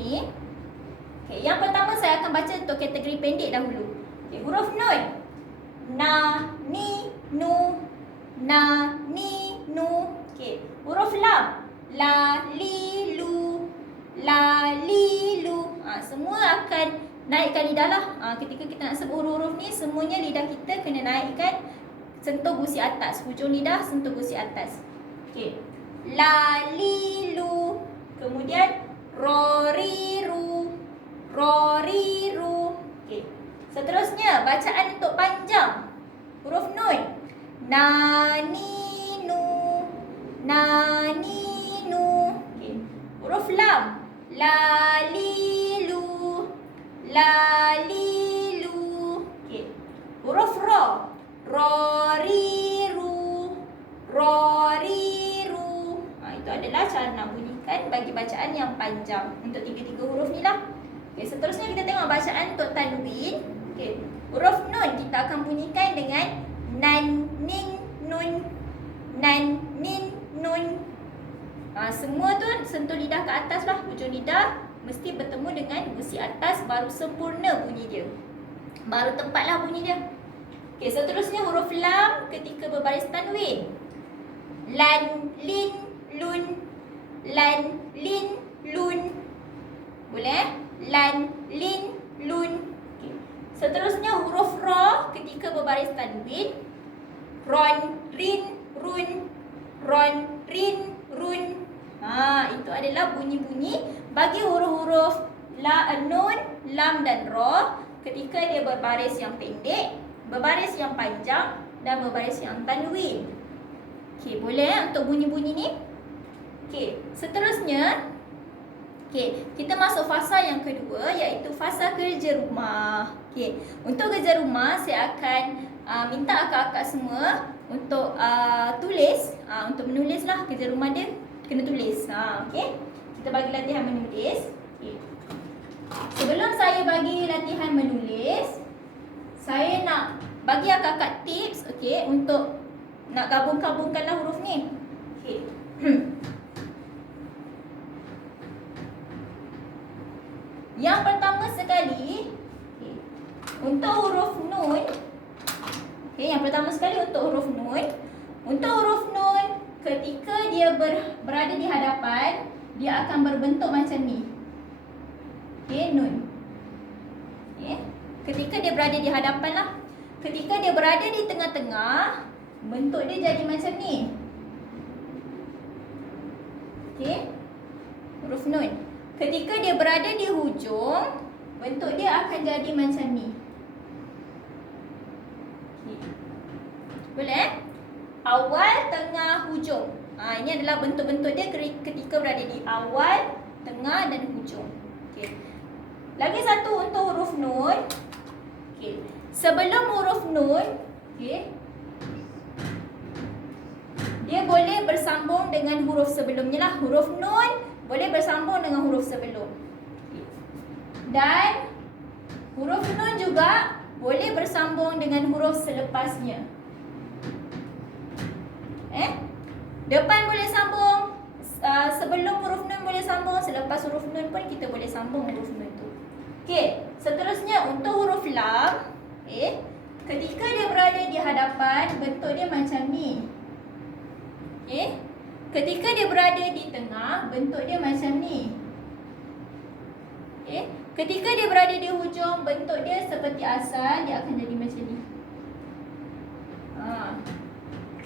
ni. Okay, yang pertama saya akan baca untuk kategori pendek dahulu. Okay, huruf nun. Na, ni, nu. Na, ni, nu. Okay, huruf lam. La, li, lu. La, li, lu. Semua akan naikkan lidah lah. Ketika kita nak sebut huruf-huruf ni, semuanya lidah kita kena naikkan, sentuh gusi atas. Hujung lidah sentuh gusi atas. Okay. La, li, lu. Kemudian ro, ri, ru. Ro, ri, ru. Okay. Seterusnya, bacaan untuk panjang. Huruf nun. Na, ni, nu. Na, ni, nu. Okay. Huruf lam. La, li, lu. La, li, lu. Okay. Huruf ro. Ro, ri, ru. Ro, ri, ru. Itu adalah cara nak bunyikan bagi bacaan yang panjang. Untuk tiga-tiga huruf ni lah. Okay, seterusnya kita tengok bacaan untuk tanwin. Okay. Huruf nun kita akan bunyikan dengan nan, nin, nun. Nan, nin, nun. Semua tu sentuh lidah ke atas lah. Hujung lidah mesti bertemu dengan gusi atas, baru sempurna bunyi dia. Baru tempatlah bunyi dia. Okay, seterusnya huruf lam ketika berbaris tanwin. Lan, lin, lun. Lan, lin, lun. Boleh? Lan, lin, lun. Okay. Seterusnya huruf ra ketika berbaris tanwin. Ron, rin, run. Ron, rin, run. Itu adalah bunyi-bunyi bagi huruf-huruf nun, lam dan ra ketika dia berbaris yang pendek, berbaris yang panjang dan berbaris yang tanwin. Okey, boleh untuk bunyi-bunyi ni? Okey, seterusnya kita masuk fasa yang kedua, iaitu fasa kerja rumah. Okey, untuk kerja rumah saya akan minta akak-akak semua untuk tulis, untuk menulislah kerja rumah dia kena tulis. Okey. Kita bagi latihan menulis. Okey. Sebelum saya bagi latihan menulis, saya nak bagi akak-akak tips, okey, untuk nak gabung-gabungkanlah huruf ni. Okey. Yang pertama sekali, okay, untuk huruf nun. Okay, yang pertama sekali untuk huruf nun. Untuk huruf nun, ketika dia berada di hadapan, dia akan berbentuk macam ni. Okay, nun. Okay. Ketika dia berada di hadapan lah. Ketika dia berada di tengah-tengah, bentuk dia jadi macam ni. Okay, huruf nun. Ketika dia berada di hujung, bentuk dia akan jadi macam ni. Okay. Boleh? Awal, tengah, hujung. Ini adalah bentuk-bentuk dia ketika berada di awal, tengah dan hujung. Okay. Lagi satu untuk huruf nun. Okay. Sebelum huruf nun, okay, dia boleh bersambung dengan huruf sebelumnya lah. Huruf nun boleh bersambung dengan huruf sebelum. Okay. Dan huruf nun juga boleh bersambung dengan huruf selepasnya. Depan boleh sambung, sebelum huruf nun boleh sambung, selepas huruf nun pun kita boleh sambung huruf nun tu. Okey, seterusnya untuk huruf lam, ketika dia berada di hadapan, bentuk dia macam ni. Okey. Ketika dia berada di tengah, bentuk dia macam ni. Okey. Ketika dia berada di hujung, bentuk dia seperti asal, dia akan jadi macam ni.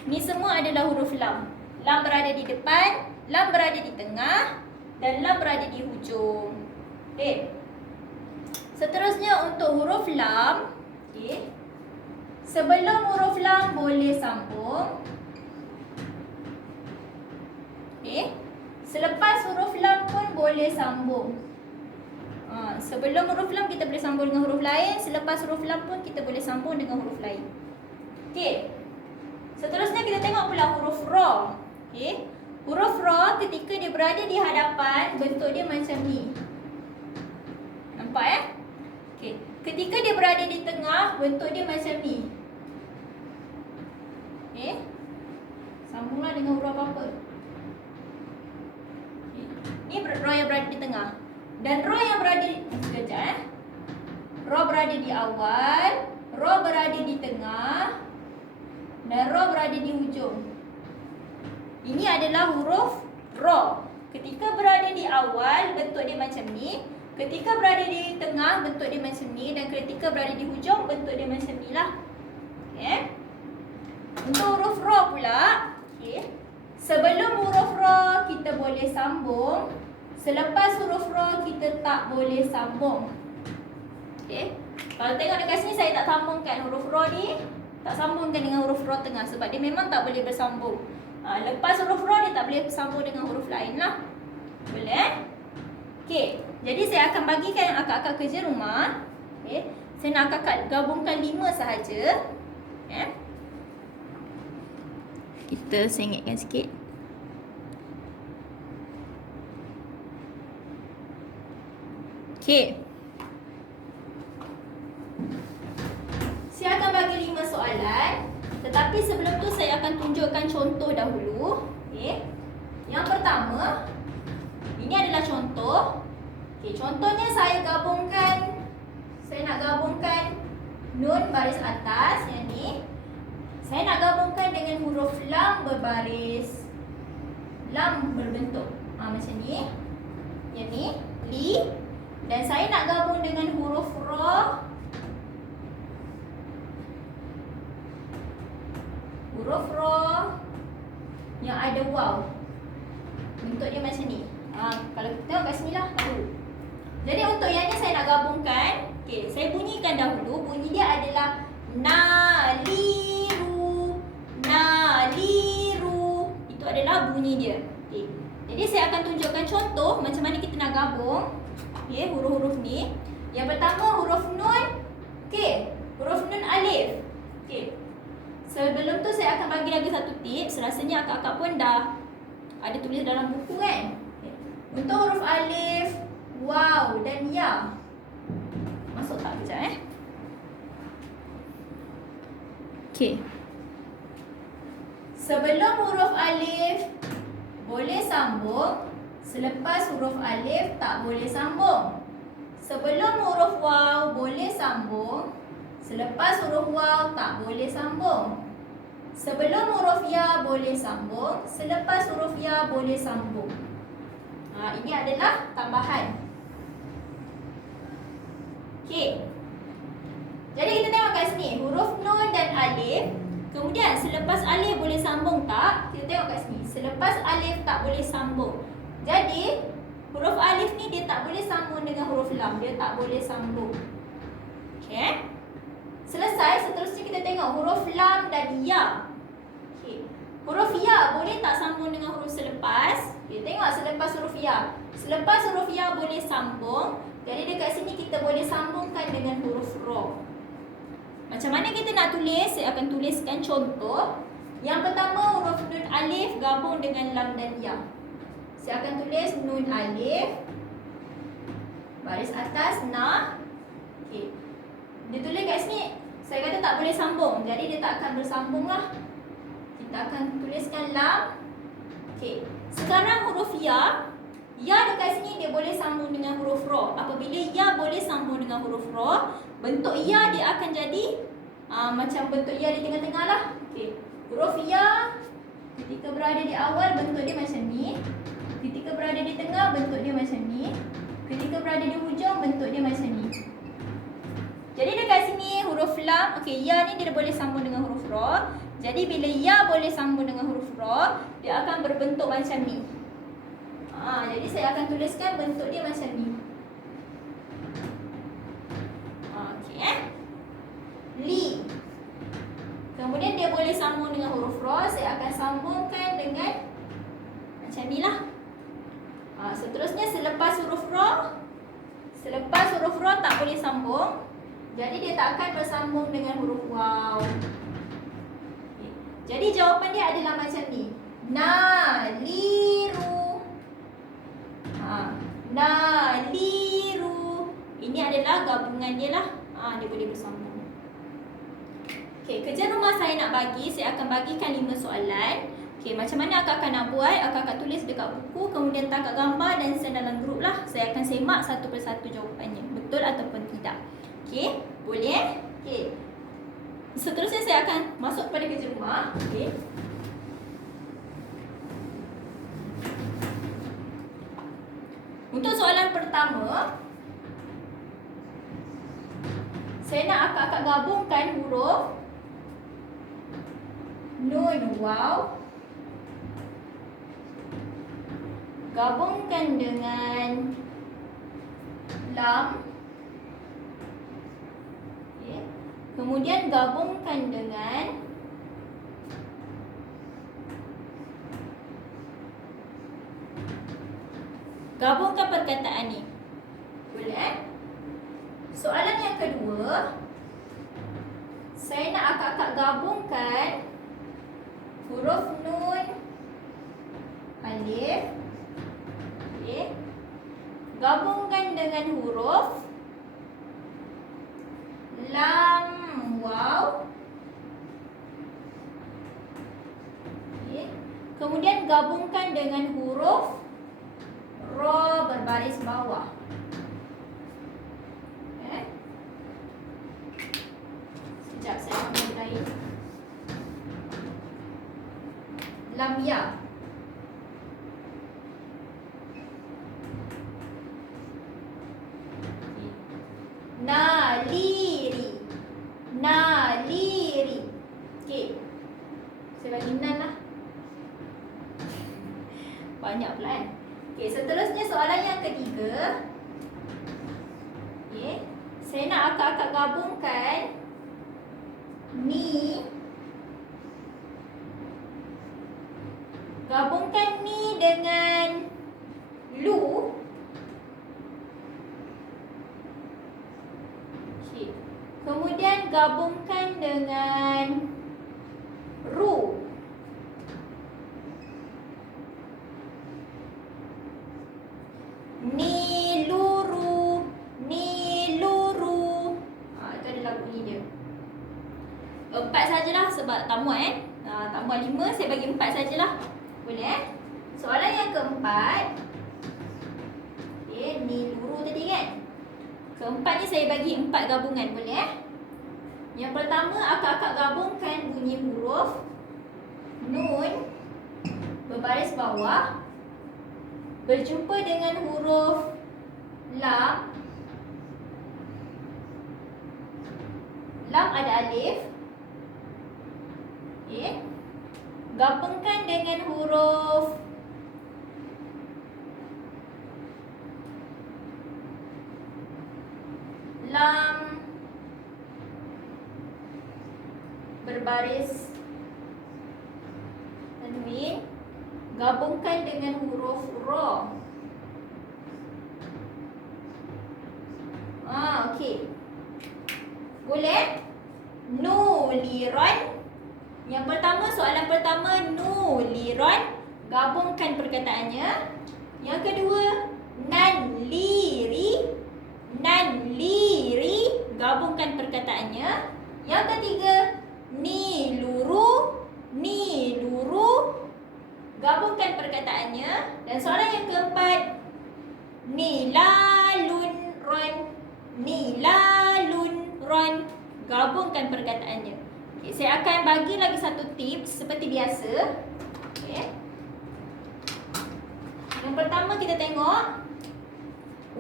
Ni semua adalah huruf lam. Lam berada di depan, lam berada di tengah dan lam berada di hujung. Okey. Seterusnya untuk huruf lam, okey. Sebelum huruf lam boleh sambung. Okey. Selepas huruf lam pun boleh sambung. Sebelum huruf lam kita boleh sambung dengan huruf lain, selepas huruf lam pun kita boleh sambung dengan huruf lain. Okey. Seterusnya kita tengok pula huruf ra. Okey. Huruf ra ketika dia berada di hadapan, bentuk dia macam ni. Nampak Okey. Ketika dia berada di tengah, bentuk dia macam ni. Okey. Sambunglah dengan huruf apa? Okay. Ni ra yang berada di tengah. Dan row yang berada di row berada di awal, row berada di tengah, dan row berada di hujung. Ini adalah huruf row. Ketika berada di awal, bentuk dia macam ni. Ketika berada di tengah, bentuk dia macam ni. Dan ketika berada di hujung, bentuk dia macam ni lah. Okay. Untuk huruf row pula, okay, sebelum huruf row kita boleh sambung. Selepas huruf row kita tak boleh sambung. Okay. Kalau tengok dekat sini saya tak sambungkan huruf row ni. Tak sambungkan dengan huruf row tengah sebab dia memang tak boleh bersambung. Lepas huruf row dia tak boleh bersambung dengan huruf lain lah. Boleh? Okay. Jadi saya akan bagikan akak-akak kerja rumah. Okay. Saya nak akak gabungkan 5 sahaja. Okay. Kita sengitkan sikit. Okay. Saya akan bagi 5 soalan. Tetapi sebelum tu saya akan tunjukkan contoh dahulu. Okay. Yang pertama, ini adalah contoh. Okay, contohnya saya nak gabungkan nun baris atas yang ni. Saya nak gabungkan dengan huruf lam berbaris, lam berbentuk macam ni. Yang ni, li. Dan saya nak gabung dengan huruf ra. Huruf ra yang ada waw. Bentuk dia macam ni. Kalau kita tengok kat sini lah dahulu. Jadi untuk yang ni saya nak gabungkan. Okay, saya bunyikan dahulu. Bunyi dia adalah naliru. Naliru. Itu adalah bunyi dia. Okay. Jadi saya akan tunjukkan contoh macam mana kita nak gabung. Okay, huruf-huruf ni. Yang pertama huruf nun. Okay, huruf nun alif. Okay. Sebelum tu saya akan bagi lagi satu tips. Rasanya akak-akak pun dah ada tulis dalam buku kan. Okay. Untuk huruf alif, waw dan ya. Masuk tak kejap Okay. Sebelum huruf alif boleh sambung, selepas huruf alif tak boleh sambung. Sebelum huruf waw boleh sambung, selepas huruf waw tak boleh sambung. Sebelum huruf ya boleh sambung, selepas huruf ya boleh sambung. Ini adalah tambahan. Okey. Jadi kita tengok kat sini, huruf nun dan alif. Kemudian selepas alif boleh sambung tak? Kita tengok kat sini. Selepas alif tak boleh sambung. Jadi huruf alif ni dia tak boleh sambung dengan huruf lam. Dia tak boleh sambung. Okey. Selesai. Seterusnya kita tengok huruf lam dan ya. Okey. Huruf ya boleh tak sambung dengan huruf selepas? Kita tengok selepas huruf ya. Selepas huruf ya boleh sambung. Jadi dekat sini kita boleh sambungkan dengan huruf ra. Macam mana kita nak tulis? Saya akan tuliskan contoh. Yang pertama huruf nun alif gabung dengan lam dan ya. Saya akan tulis nun alif baris atas na. Okey. Dia tulis kat sini saya kata tak boleh sambung. Jadi dia tak akan bersambung lah. Kita akan tuliskan lam. Okey. Sekarang huruf ya. Ya dekat sini dia boleh sambung dengan huruf ra. Apabila ya boleh sambung dengan huruf ra, bentuk ya dia akan jadi macam bentuk ya di tengah-tengah lah. Okey. Huruf ya ketika berada di awal bentuk dia macam ni. Ketika berada di tengah bentuk dia macam ni. Ketika berada di hujung bentuk dia macam ni. Jadi dekat sini huruf lam, okey, ya ni dia boleh sambung dengan huruf ra. Jadi bila ya boleh sambung dengan huruf ra, dia akan berbentuk macam ni. Jadi saya akan tuliskan bentuk dia macam ni. Okey. Li. Kemudian dia boleh sambung dengan huruf ra. Saya akan sambungkan dengan macam ni lah. Seterusnya selepas huruf ra. Selepas huruf ra tak boleh sambung. Jadi dia tak akan bersambung dengan huruf waw. Okay. Jadi jawapan dia adalah macam ni. Naliru. Naliru. Ini adalah gabungan dia lah. Dia boleh bersambung. Okey, kerja rumah saya nak bagi. Saya akan bagikan 5 soalan. Okey, macam mana akak-akak nak buat? Akak-akak tulis dekat buku, kemudian tangkap gambar dan send dalam grup lah. Saya akan semak satu persatu jawapannya. Betul ataupun tidak. Okey, boleh? Okey. Seterusnya saya akan masuk pada kerja rumah. Okey. Untuk soalan pertama, saya nak akak-akak gabungkan huruf nun waw gabungkan dengan lam, okay. Kemudian gabungkan dengan gabungkan perkataan ni. Boleh? Soalan yang kedua, saya nak akak-akak gabungkan huruf nun alif, okay. Gabungkan dengan huruf lam waw, okay. Kemudian gabungkan dengan huruf ro berbaris bawah. Okay. Sekejap saya akan mulai. Lam ya. Naliri. Naliri. Okey. Saya bagi nan lah. Banyak pula kan. Okey, seterusnya soalan yang ketiga. Okey. Saya nak akak-akak gabungkan ni. Gabungkan ni dengan lu. Okay. Kemudian gabungkan dengan ru. Ni luru. Ni luru. Itu adalah bunyi dia. 4 sajalah sebab tak muat tak muat 5, saya bagi 4 sajalah. Boleh? Soalan yang keempat. Okay, ni luru tadi kan? Keempat ni saya bagi 4 gabungan. Boleh? Yang pertama, akak-akak gabungkan bunyi huruf nun berbaris bawah berjumpa dengan huruf lam. Lam ada alif. Okay. Gabungkan dengan huruf lam berbaris tanwin. Gabungkan dengan huruf ro. Okey. Boleh? Nuliron. Yang pertama, soalan pertama, nuliron. Gabungkan perkataannya. Yang kedua, nanliri. Nanliri. Gabungkan perkataannya. Yang ketiga, niluru. Niluru. Gabungkan perkataannya. Dan soalan yang keempat, nilalunron. Nilalunron. Gabungkan perkataannya. Okay, saya akan bagi lagi satu tips seperti biasa. Okay. Yang pertama kita tengok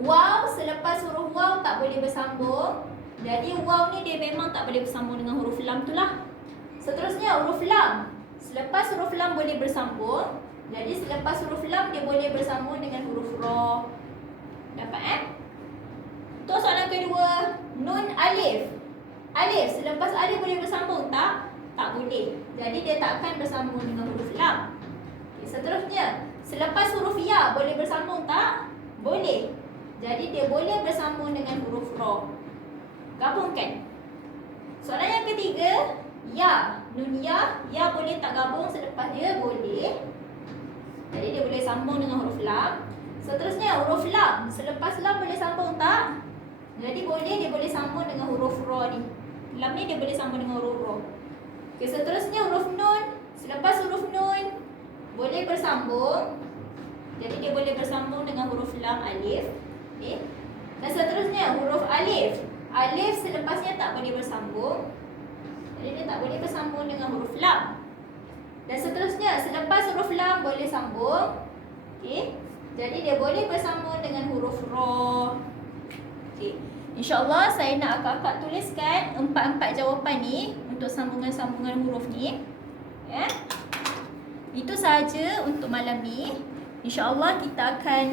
waw, selepas huruf waw tak boleh bersambung. Jadi waw ni dia memang tak boleh bersambung dengan huruf lam tu lah. Seterusnya huruf lam. Selepas huruf lam boleh bersambung. Jadi selepas huruf lam dia boleh bersambung dengan huruf ro. Dapat Untuk soalan kedua, nun alif. Alif, selepas alif boleh bersambung tak? Tak boleh. Jadi dia tak akan bersambung dengan huruf lam. Okay, seterusnya, selepas huruf ya boleh bersambung tak? Boleh. Jadi dia boleh bersambung dengan huruf ro. Gabungkan. Soalan yang ketiga, ya. Nun ya, ya boleh tak gabung selepas dia? Boleh. Jadi dia boleh sambung dengan huruf lam. Seterusnya huruf lam, selepas lam boleh sambung tak? Jadi boleh, dia boleh sambung dengan huruf ro ni. Lam ni dia boleh sambung dengan huruf ro. Okey, seterusnya huruf nun. Selepas huruf nun, boleh bersambung. Jadi dia boleh bersambung dengan huruf lam, alif. Okey. Dan seterusnya huruf alif. Alif selepasnya tak boleh bersambung. Jadi dia tak boleh bersambung dengan huruf lam. Dan seterusnya selepas huruf lam boleh sambung. Okey. Jadi dia boleh bersambung dengan huruf ra. Okey. InsyaAllah saya nak akak-akak tuliskan empat-empat jawapan ni untuk sambungan-sambungan huruf ni. Ya. Itu sahaja untuk malam ni. InsyaAllah kita akan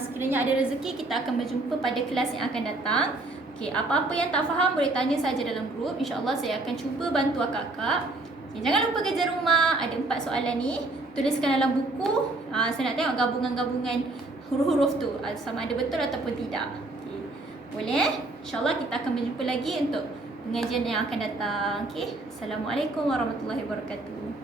sekiranya ada rezeki kita akan berjumpa pada kelas yang akan datang. Okey, apa-apa yang tak faham boleh tanya saja dalam grup. InsyaAllah saya akan cuba bantu akak-akak. Okay, jangan lupa kerja rumah. Ada 4 soalan ni. Tuliskan dalam buku. Saya nak tengok gabungan-gabungan huruf-huruf tu. Sama ada betul ataupun tidak. Okay. Boleh? InsyaAllah kita akan berjumpa lagi untuk pengajian yang akan datang. Okay. Assalamualaikum warahmatullahi wabarakatuh.